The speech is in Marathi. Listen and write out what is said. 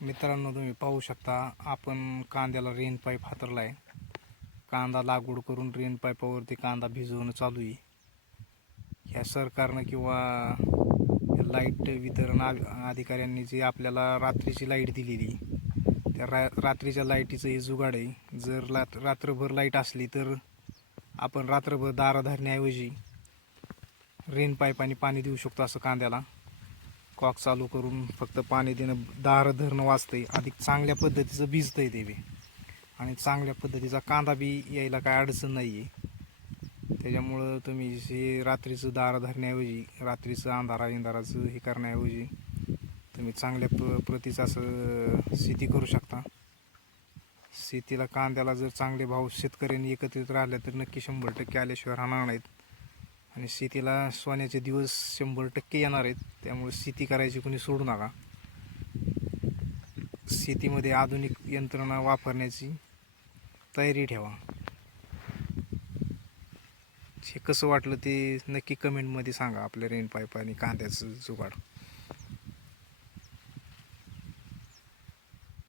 मित्रांनो, तुम्ही पाहू शकता आपण कांद्याला रेन पाईप हातरला आहे. कांदा लागवड करून रेन पाईपावरती कांदा भिजवणं चालू आहे. ह्या सरकारनं किंवा लाईट वितरण अधिकाऱ्यांनी जी आपल्याला रात्रीची लाईट दिलेली, त्या रात्रीच्या लाईटीचं हे जुगाड आहे. जर रात्रभर लाईट असली तर आपण रात्रभर दारा धरण्याऐवजी रेन पाईपाने पाणी देऊ शकतो. असं कांद्याला कॉक चालू करून फक्त पाणी देणं, दार धरणं वाचतंय. अधिक चांगल्या पद्धतीचं भिजतंय ते बी, आणि चांगल्या पद्धतीचा कांदा बी यायला काय अडचण नाही आहे. त्याच्यामुळं तुम्ही हे रात्रीचं दार धरण्याऐवजी, रात्रीचं अंधाराचं हे करण्याऐवजी तुम्ही चांगल्या प्रतीचं असं शेती करू शकता. शेतीला कांद्याला जर चांगले भाव शेतकऱ्यांनी एकत्रित राहिले तर नक्की 100% आल्याशिवाय राहणार नाहीत. आणि शेतीला सोन्याचे दिवस 100% येणार आहेत. त्यामुळे शेती करायची कोणी सोडू नका. शेतीमध्ये आधुनिक यंत्रणा वापरण्याची तयारी ठेवा. हे कसं वाटलं ते नक्की कमेंटमध्ये सांगा. आपल्या रेन पाईप आणि कांद्याचं जुगाड.